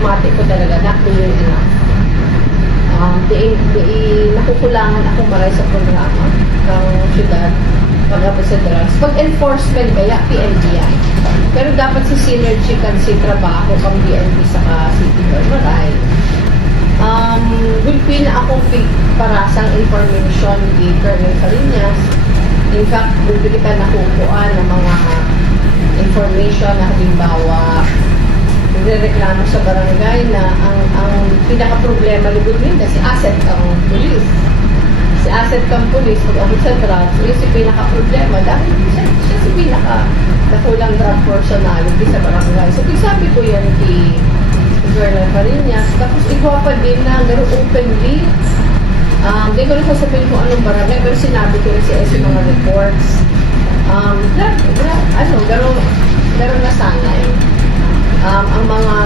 pagmati ko talaga, not doing enough. Nakukulangan akong maray sa programa ng syudad, pag-abot sa drugs. Pag-enforcement kaya, PNP yan. Pero dapat si synergy kasi trabaho pang PNP sa City Hall, maray. Gulpi na akong parasang information ni Colonel Farinas. In fact, gulpi kita nakukuha ng mga information na halimbawa nagrereklamo sa barangay na ang pinaka-problema ni Gulminda si asset kang police. Si asset kang police, pag-abot sa drugs, yun si pinaka-problema dahil siya si pinaka-nakulang drug personality sa barangay. So, sabi ko yan kay Colonel Farinas. Tapos, ikaw pa din na gano'n openly. Hindi ko rin sasabihin kung anong barangay, pero sinabi ko rin sa mga reports. Gano'n nasanay. Ang mga